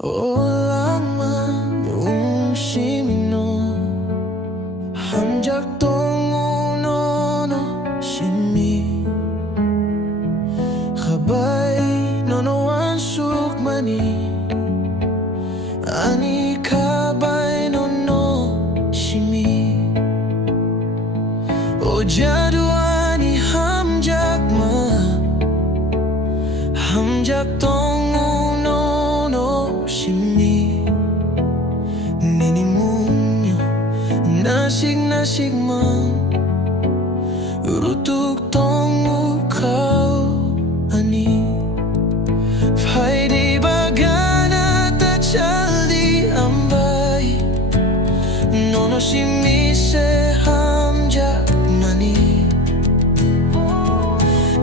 O Langma umshimino hamjak tonguno no shimi khabay nono ansuk mani ani kabay nono shimi o jadu ani hamjak ma hamjak tonguno no shimi ninimunyo nasig mang rutuk tongu kau ani Faidi bagana ta chaldi ambay nono shimi se hamjak mani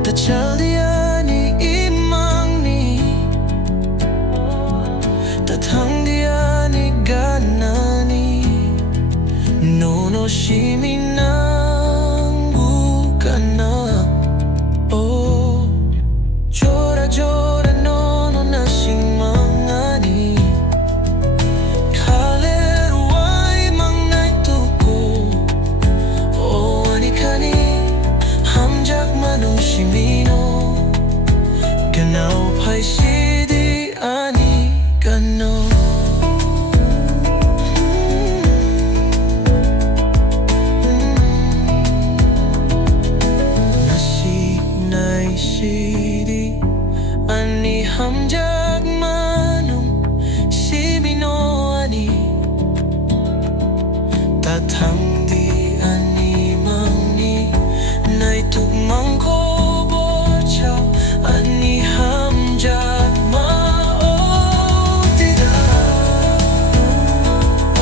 ta chaldi ani imangni ta thangdi ani ganani nono shimi nangu kana oh jora jora nono nasing mangani kaler wai mangai tuko oh ani kani hamjak manu shimino ganao pai shidi ani gano Shidi ani hamjak manung shimino ani tatangdi ani mangni naituk mangko bochao ani hamjak ma oh tida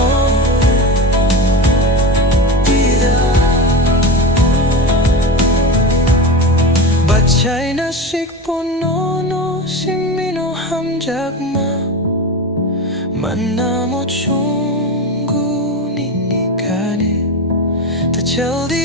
oh tida China sikponono simino hamjak ma manamo chungu ninikane ta chaldi